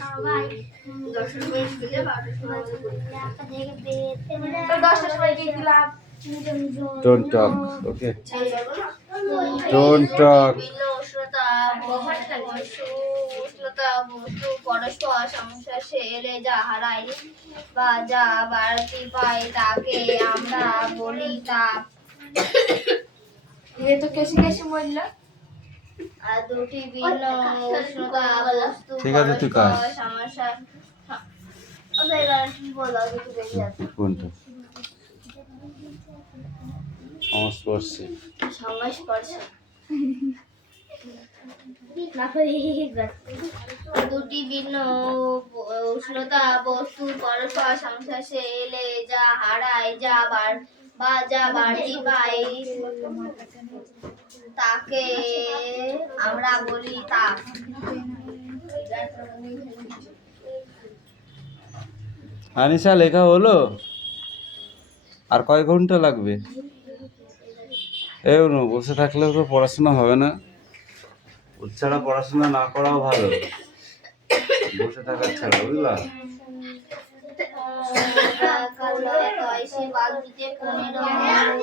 সবাই 10টার সময় স্কুলে 12টার সময় তো 10টার সময় গিয়েছিলাম। Don't talk, okay? Don't talk. উষ্ণতা বস্তু পরস্পর সমস্যা সেরে যা হারায় বা যা বাড়তি পায় তাকে আমরা বলি তাপ। ये तो कैसे कैसे बोल আর দুটি ভিন্ন উষ্ণতা বস্তু ঠিক আছে, তুই কাজ। পরস্পর সমস্যা ওদের গ্যারান্টি বলা কিছু বেশি আছে কোনটা? সংস্পর্শে। সংস্পর্শে দুটি ভিন্ন উষ্ণতা বস্তু পরস্পর সংস্পর্শে এলে যা হারায় যা বা যা বাড়তি পায় তাকে আমরা বলি তাপ। আনিশা, লেখা হলো? আর কয় ঘন্টা লাগবে? এই বসে থাকলে তো পড়াশোনা হবে না। ওর ছাড়া পড়াশোনা না করাও ভালো, বসে থাকার ছাড়া, বুঝলা?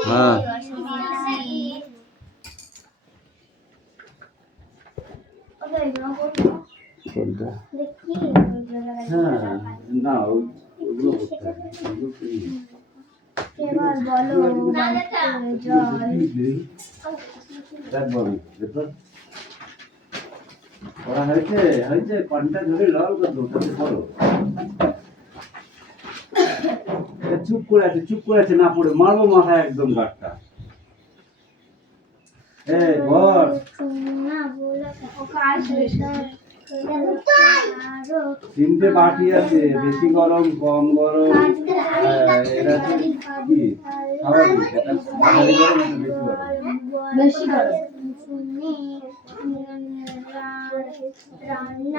হ্যাঁ, কোনটা? হ্যাঁ, না ওগুলো করতে হবে। এবার বলো দেখ বলো, দেখো পড়া হয়েছে হয়েছে, কনটা ধরে লাল করো, ওটাতে পড়ো। চুপ করে আছে না পড়ে মারবো মাথায় একদম গাঁটটা। বল। তিনটে বাটি আছে, বেশি গরম কম গরম, এটা কি স্বাভাবিক, এটা বাঙালি গরম, এটা বেশি গরম।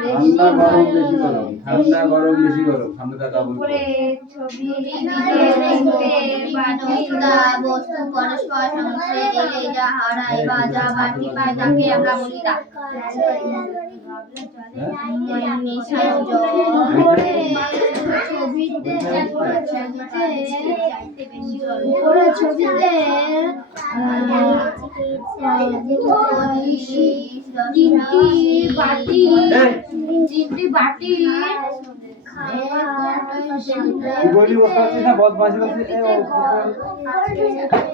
ঠান্ডা গরম বেশি গরম, ঠান্ডা গরম বেশি গরম, ঠান্ডা ডাবল বস্তু পরস্পর সংস্পর্শে এলে যা হারায় বা যা বাড়তি পায় তাকে আমরা বলি তাপ। মেশানো জল ছবিতে তিনটি বাটি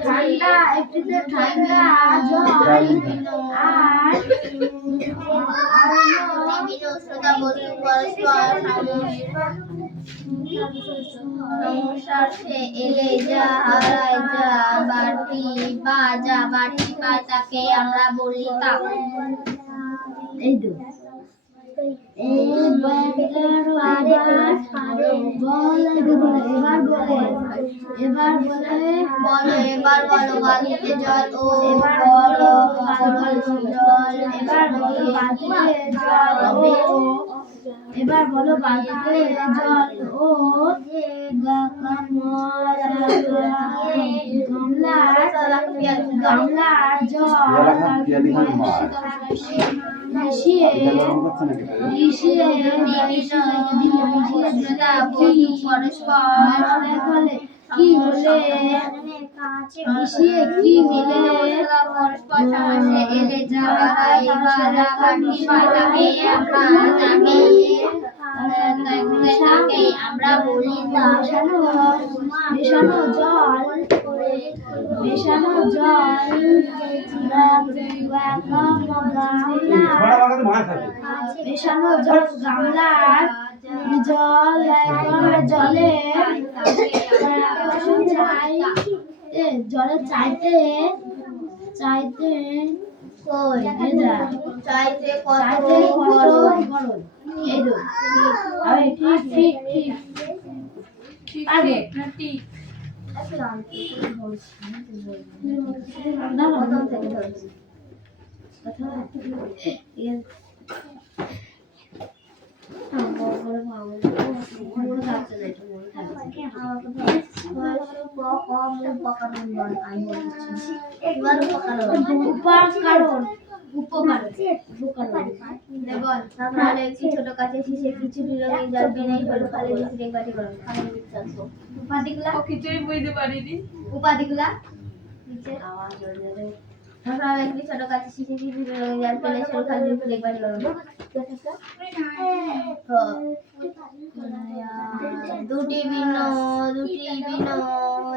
ঠান্ডা, একটিতে ঠান্ডা জল আর উষ্ণতা বস্তু পরস্পর সংস্পর্শে এলে যা হারায় যা বাড়তি বা যা বাড়তি পায় তাকে আমরা বলি তাপ। এই তো এবার বলো বালতিতে জল ও বলো জল। এবার বলো বালতিতে জল ও গামলার জল মিশিয়ে কি হলে মিশিয়ে কি হলে এলে যা তাকে আমরা বলি মেশানো জল মেশানো জল গামলার জলে চাইতে কত গরম। এই তো ঠিক আগে কারণ উপকার বল তাহলে একটি ছোট কাছে শিশে কিছুটি রঙিন জল পেনে সরু খালি দিতে এক বাটি গরম পানি দিতে আসবো উপাধিগুলা কিছুই বুঝতে পারিনি। উপাধিগুলা নিচে তারপর একটি ছোট কাছে শিশে কিছুটি রঙিন জল পেনে সরু খালি দিতে এক বাটি গরম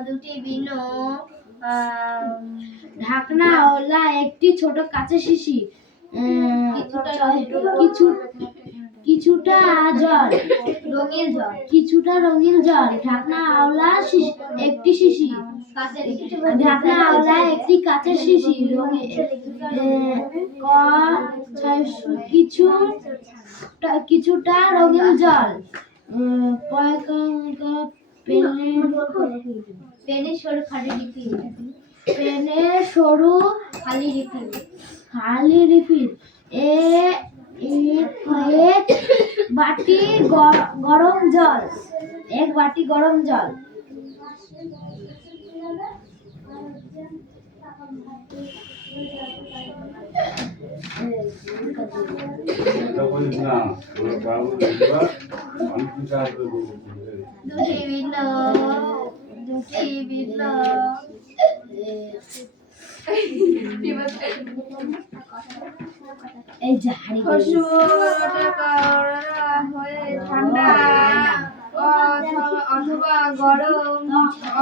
দুটি ভিন্ন ঢাকনাওয়ালা একটি ছোট কাঁচের শিশি কিছুটা রঙিন জল ঢাকনাওয়ালা একটি শিশি ঢাকনাওয়ালা একটি কাঁচের শিশি কিছুটা রঙিন জল পেনে সরু খালি দিতে পেনের সরু খালি রিফিল এক বাটি গরম জল এটা বলিস না ওরা বাবু এবার মানুষ বিচার করবো দুটি ভিন্ন এই যে হাড়ি হয়ে ঠান্ডা অথবা গরম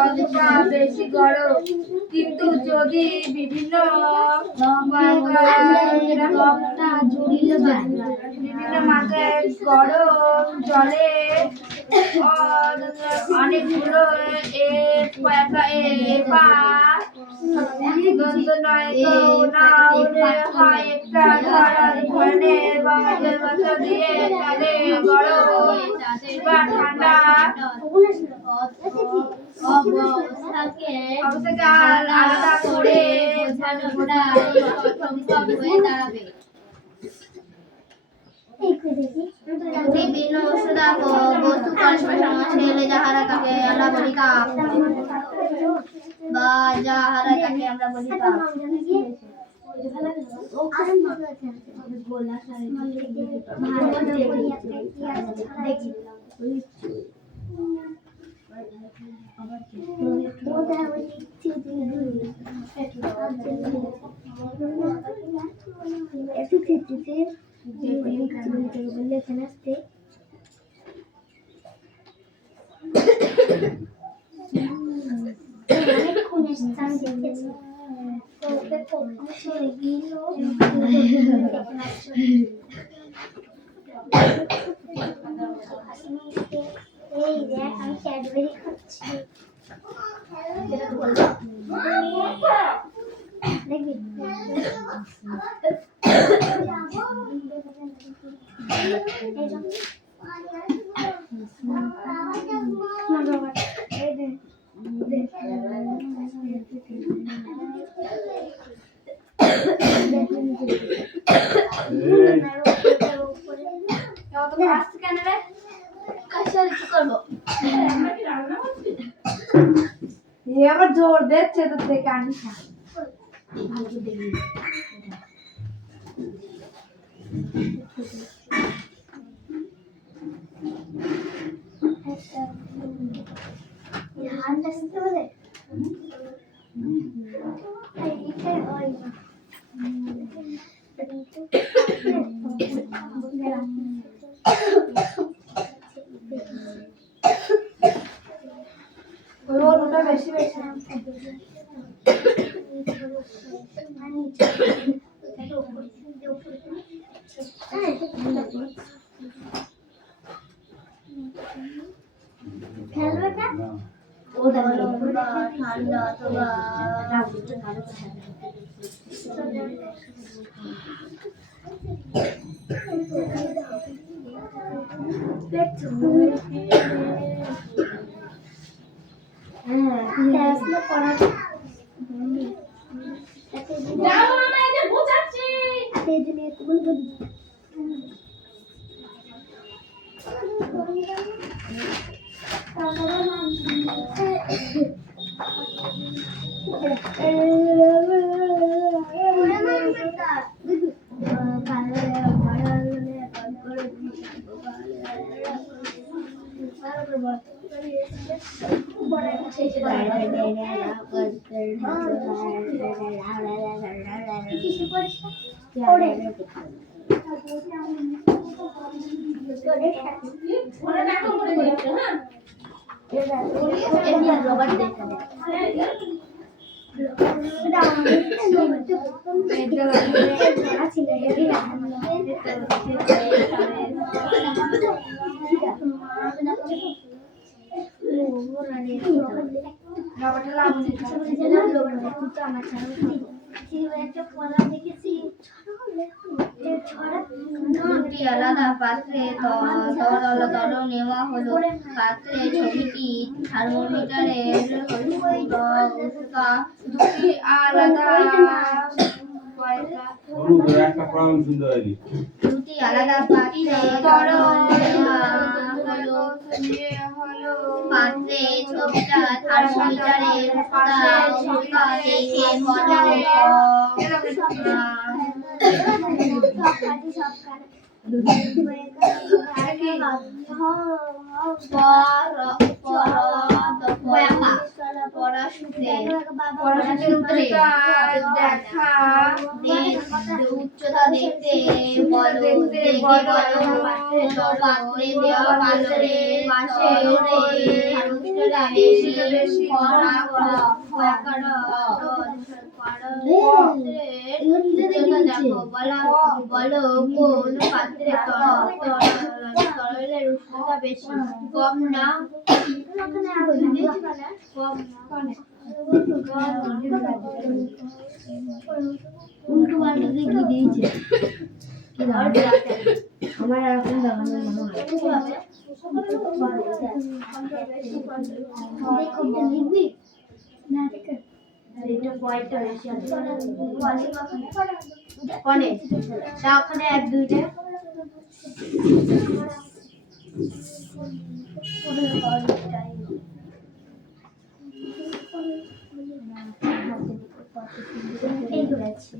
অথবা বেশি গরম, কিন্তু যদি বিভিন্ন বিভিন্ন মাত্রায় গরম জলে অনেকগুলো একটা ধরনের ব্যবস্থা দিয়ে তাদের গরম বা ঠান্ডা অবস্থাকে আলাদা করে বোঝানোটা হয়ে দাঁড়াবে। বিভিন্ন বস্তু পরস্পর সংঘর্ষে এলে যাহারা কাকে আমরা বলি কাপ বা যাহারা কাকে আমরা বলি কাপ। এই দেখ আমি ক্যাডবেরি খাচ্ছি দেখবি আবার জোর দিচ্ছে তো থেকে আনিস ওটা বেশি বেশি ঠান্ডা অথবা Thank you. দুটি আলাদা পাত্রে তরল নেওয়া হলো। পাত্রে ছবিটি থার্মোমিটারের উষ্ণতা দুটি আলাদা একটা প্রবলেম শুনতে হয়নি। দুটি আলাদা পাত্রে তরল নেওয়া হলো। পাত্রে ছবিটা থার্মোমিটারের উষ্ণতা দেখে বলো দেখা উচ্চতা দেখতে বলো পাত্রে দেওয়া পাত্রের পাশে উষ্ণতা বেশি করা বলো কোন পাত্রে তরলের উষ্ণতা বেশি কম না উল্টো পাল্টা দিয়ে দিয়েছে আমার এরকম দেখানোর মনে হয় লিখবি না এটা পয়েন্টটা বেশি আছে কোনে তা ওখানে এক দুইটা এইগুলো আছে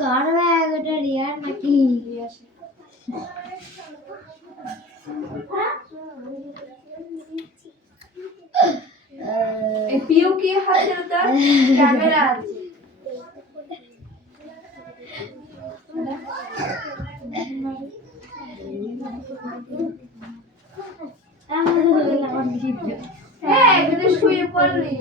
কার ব্যাগ এটা রিয়ার নাকি পিউ কি হাতে ক্যামেরা আছে হ্যাঁ এখানে শুয়ে পড়লি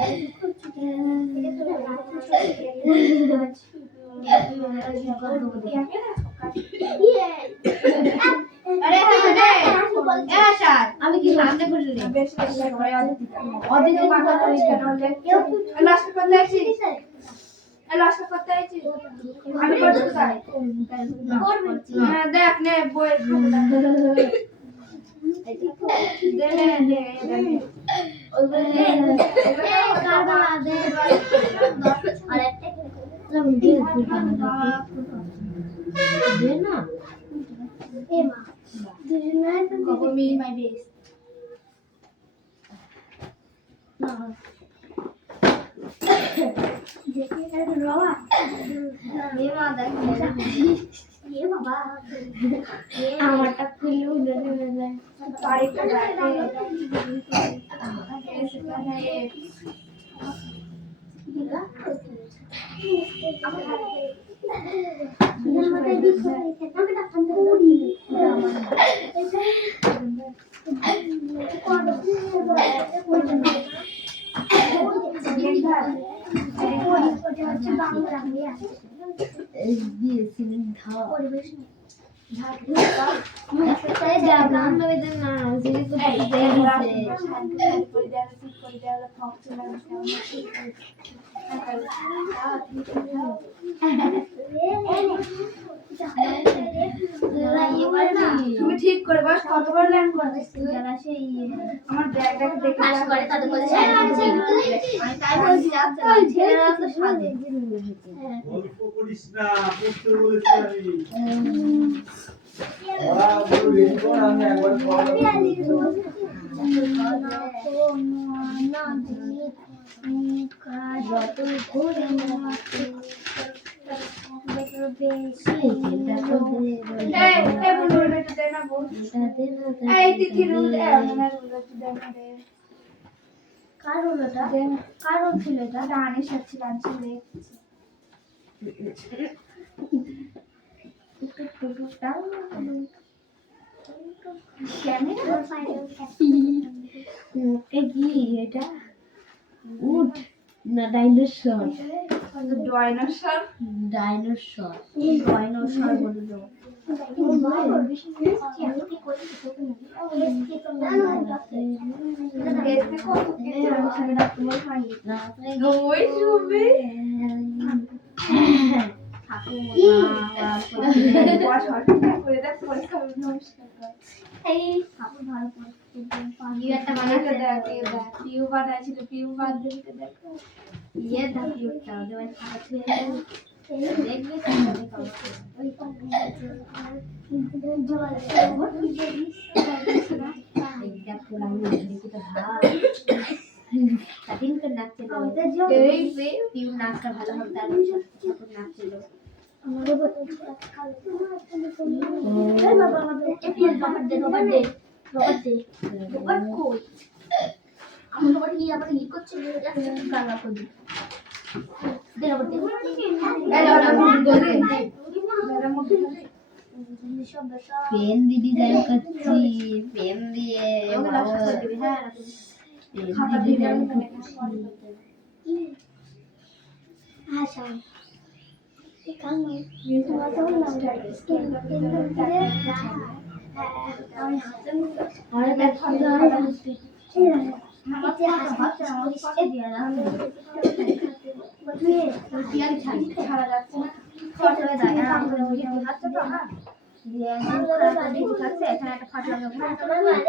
আমি কি সামনে করে দিই বেশি অদিন মাথা পরিষ্কার হলে লাস্ট করতে আইছিস লাস্ট করতে আইছিস আমি করতে চাই হ্যাঁ দেখ নে বই দে নে Cover me my base. আমারটা খুলে উঠে দেবে বাড়িটা তুমি ঠিক করে বস কতবার লাইন করবে আমার ব্যাগটাকে দেখে পাস করে তাদের মধ্যে আমি তাই বলছি ছেলেরা তো সাজে অল্প করিস না পড়তে বলেছি আমি ওরা পুরো রেডি কর আমি একবার কারণ ছিল এটা রানের সাথে এটা উট না ডাইনোসর ডাইনোসর ডাইনোসর বলে দেবো নাচটা ভালো হবে নাচছিল পেন দিয়ে ডিজাইন করছি পেন দিয়ে ডিজাইন করছি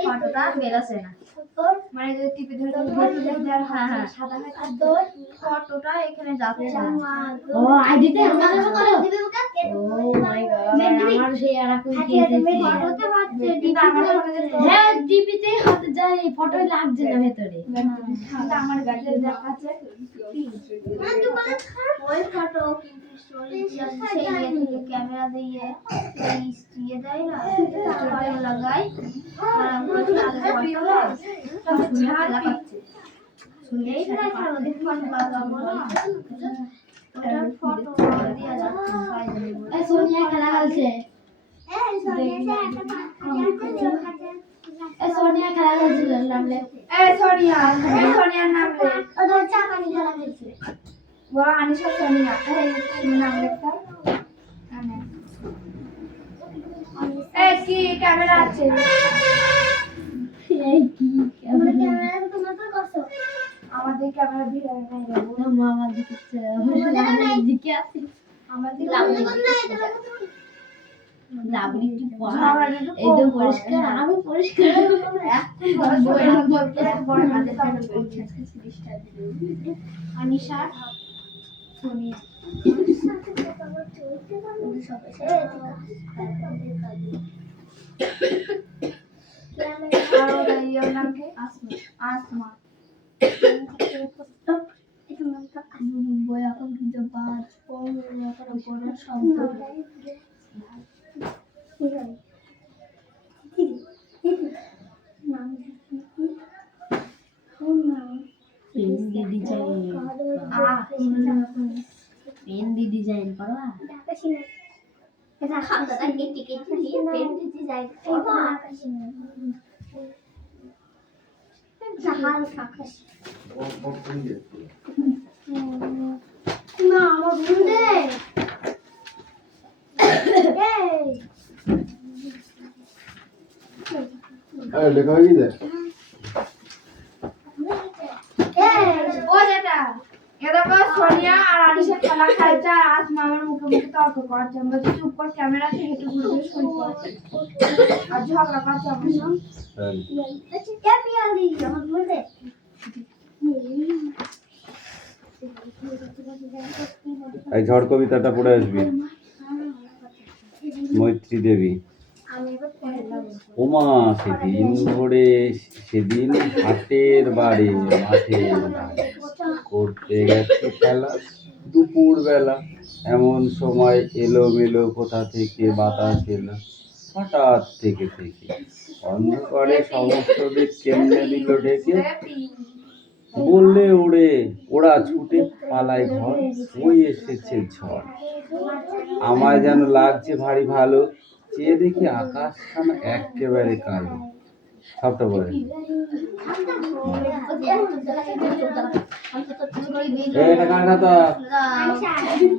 ফটোটা বেরোছে না মানে যদি টিপে ধরে সাদা ফটোটা এখানে যাচ্ছে ও আইডিতে আমাদের করো ও মাই গড আমার সেই আর কোন কি ফটোতে হচ্ছে হ্যাঁ ডিপিতে হাতে যায় ফটো লাগছে না ভেতরে আমার গাড়িতে দেখাচ্ছে ওই ফটো কিন্তু স্টোরেজ সেই থেকে ক্যামেরা দিয়ে ইয়ে দেয় না ফটো লাগাই আর আমরা এই না ওদের ফটো লাগাবো না ওটার ফটো দিয়ে যাচ্ছে সোনিয়া খেলা খেলছে সোনিয়া খেলা খেলছিল নামলে সোনিয়ার নাম লে বড় আনিশা সোনিয়া নাম লেখা কি ক্যামেরা আছে আমাদের ক্যামেরা ভিড় নাই রে মামা দিকে দিকে আছে আমাদের লাবলি কি পড়া এই তো পরিষ্কার আমি পরিষ্কার আনিশা সোনিয়া আসমা বই এখন কিন্তু বাদ পড়ার শব্দ পেন দি ডিজাইন করো খাতাটা কেটে কেটে দিয়ে পেন দিতে যাই না আমার ভুল দে লেখা হয়ে গেছে? ও যেটা এরকম সোনিয়া আর আলিশা খেলা খেলছে আর আজ মামার মুখে মুখে তর্ক করছে। আমি বলছি চুপ কর, ক্যামেরা থেকে হেঁটে ঘুরবে শুই পড়। আর ঝগড়া করছে আমার সঙ্গে। এই ঝড় কবিতাটা পড়ে আসবি। মৈত্রী দেবী। ওমা সেদিন হাটের বাড়ি মাঠের ধারে করতে গেছে খেলা দুপুর বেলা, এমন সময় এলোমেলো কোথা থেকে বাতাস এলো হঠাৎ থেকে অন্ধকারে সমস্ত দিক কেমনে দিল ঢেকে, বললে ওরা ছুটে পালায় ঘর, ওই এসেছে ঝড়। আমায় যেন লাগছে ভারী ভালো, চেয়ে দেখি আকাশখানা একেবারে কালো। সবটা বলে এটা কার খাতা?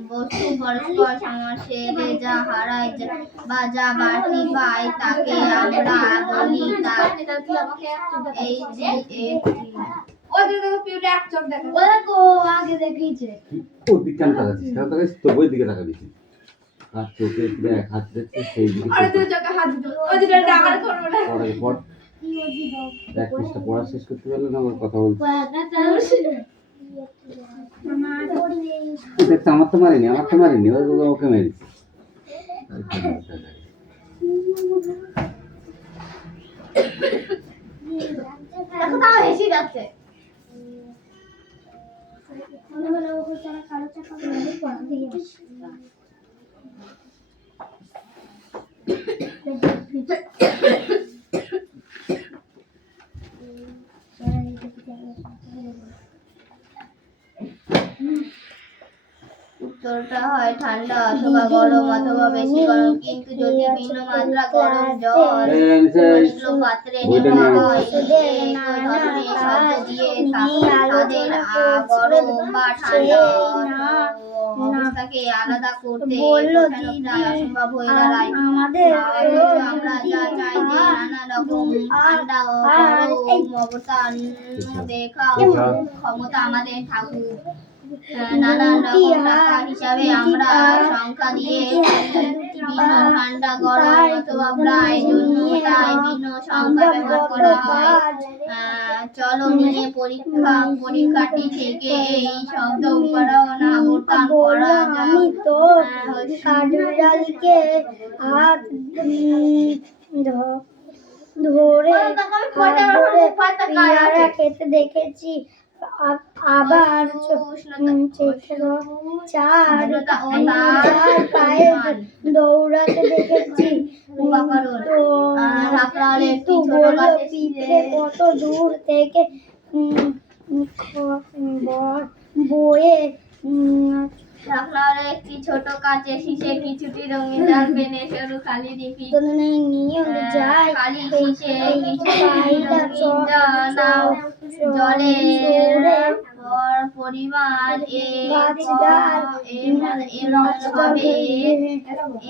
বস্তু পরস্পর সমাসে যা হারায় বা যা বাড়তি পায় তাকে আমরা বলি তার। এই যে ও দিদি পিউলে এক চোখ দেখে। ও দেখো আগে দেখিয়েছে। ও দিক কেন তাকাচ্ছিস? কেন তাকাচ্ছিস? তো বই দিকে তাকাবি। আর চোখে দেখ হাত দেখছে সেই দিকে। আরে তুই চোখে হাত দিতে ও দিদি ডাকার করবে না। পড় এক পৃষ্ঠা পড়া শেষ করতে পারলে না আমার কথা বলছি। দেখতে আমার তো মারিনি ওকে মেরেছি। দেখো তাও হেসে যাচ্ছে। উত্তরটা হয় ঠান্ডা অথবা গরম অথবা বেশি গরম, কিন্তু যদি ভিন্ন মাত্রা গরম জল অনেকগুলো পাত্রে নেওয়া হয় একই ধরনের শব্দ দিয়ে তাদের গরম বা ঠান্ডা অবস্থাকে আলাদা করতে বোঝানো প্রায় অসম্ভব হয়ে দাঁড়ায়। আমরা যা চাই যে নানা রকম ঠান্ডা ও গরম অবস্থা দেখার ক্ষমতা আমাদের থাকুক। নানান রকম টাকা হিসাবে আমরা সংখ্যা দিয়ে ভিন্ন ঠান্ডা গরম অথবা প্রায় জন্য তাই ভিন্ন সংখ্যা ব্যবহার করা হয়। চলো নিয়ে পরীক্ষাটি থেকে এই শব্দ উচ্চারণ আবর্তন করা আমি তো কাঠবিড়ালিকে হাত ধরে পেয়ারা খেতে দেখেছি, আবার চার পায়ে দৌড়াতে দেখেছি। তো বললো পিঁপড়ে কত দূর থেকে বয়ে রাখলার একটি ছোট কাচের শিশে কিছুটি রঙিন জাল পেনে সরু খালি দিকি নিয়ে যায়। খালি শিশে কিছু জলে পরিমাণ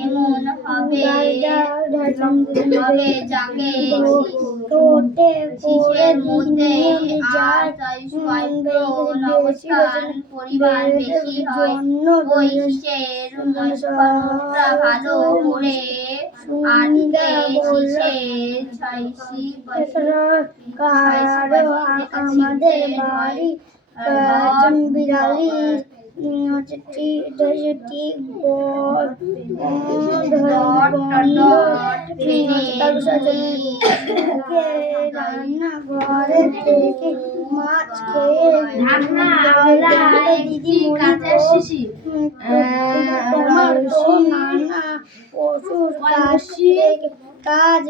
এমন হবে যাকে শিশের মধ্যে অবস্থান পরিমাণ বেশি হয় ওই শিশের মাত্রা ভালো করে আটকে আমাদের বাড়ি বিড়ালি রান্নাঘরে থেকে মাছ খেয়ে দিদি নানা পশুর কাজ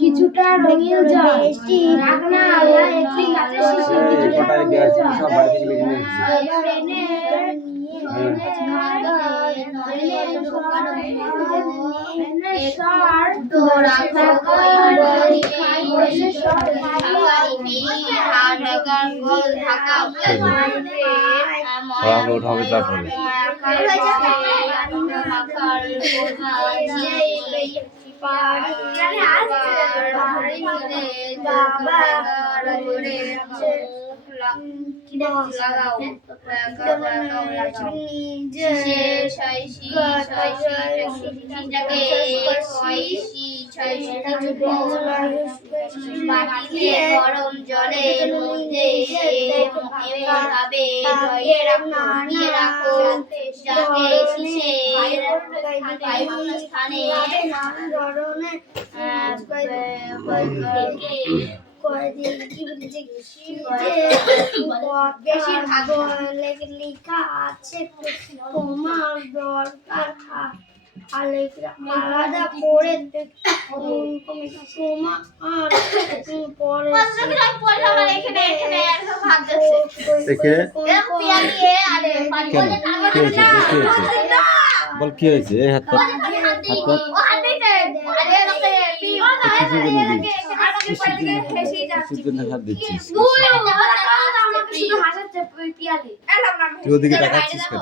কিছুটা রঙিন বেশি উঠাবে তারপরে পারি বাড়ি ফিরে বাবা জোরে লাগাও গরম জলের মধ্যে এভাবে নামিয়ে রাখো যাতে শিশের স্থানে লেখা আছে তোমার দরকার আলাদা করে বল কি হয়েছে এই হাত হাত দিচ্ছিস তুই ওদিকে তাকাচ্ছিস কেন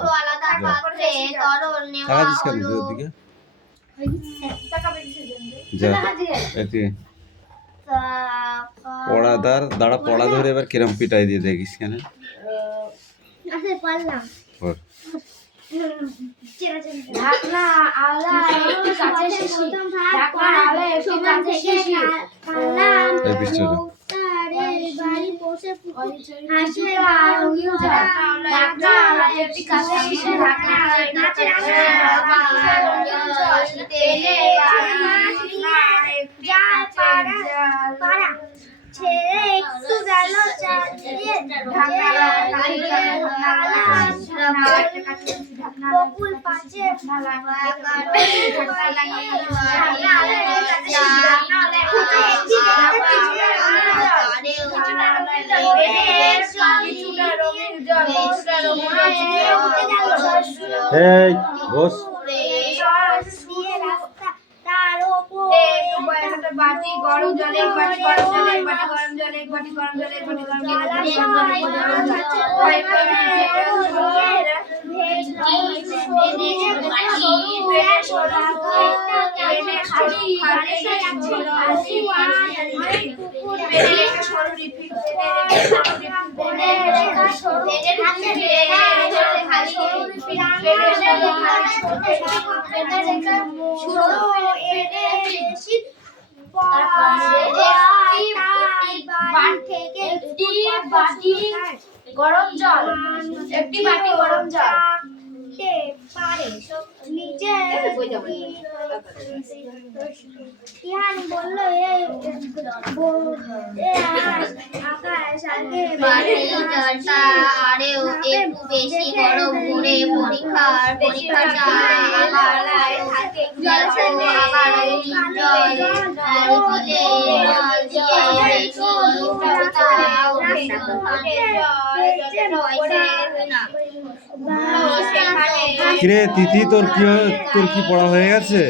তাকাচ্ছিস কেন তুই ওদিকে যা এটি পড়া দাঁড়া পড়া ধরে এবার কিরম পিটাই দিয়ে দেখিস কেন পারলাম পড়। ঢাকনা আলা একটু কাছে শিশি ঢাকনা আলা একটু কাছে শিশি এই পৃষ্ঠাটা বাড়ি বসে হাসি ঢাকনা আলা একটু কাছে শিশি ঢাকনা আলা একটু কাছে ছেড়ে একটু গেল চালিয়ে বকুল পাশে এই বস বাটি গরম জলে এক বাটি গরম জলে এক বাটি গরম জলে এক বাটি গরম জলে এক বাটি গরম গরম জল একটি বাটি গরম জল পারে নিচে ইহান বললো আকাশ আগে বাড়ি জলটা আরও একটু বেশি গরম করে পরীক্ষার চাল আবার কিরে তিথি তোর কি পড়া হয়ে গেছে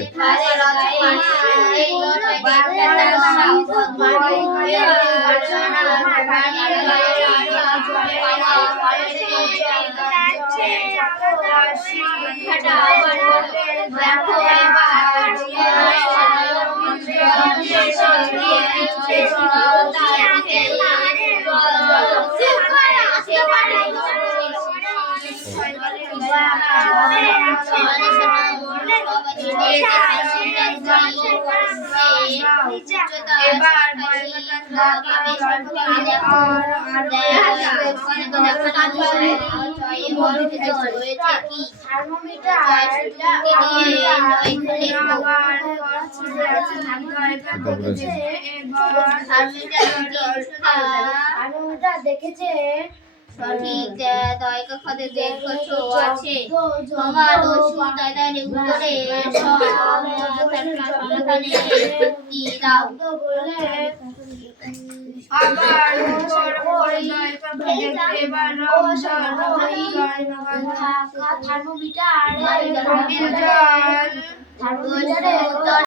দেখেছে সঠিক দয়কা খাতে দেখছো আছে তোমার ওষুধ দাদারে উপরে সমাধানে কি দাও আবার থার্মোমিটার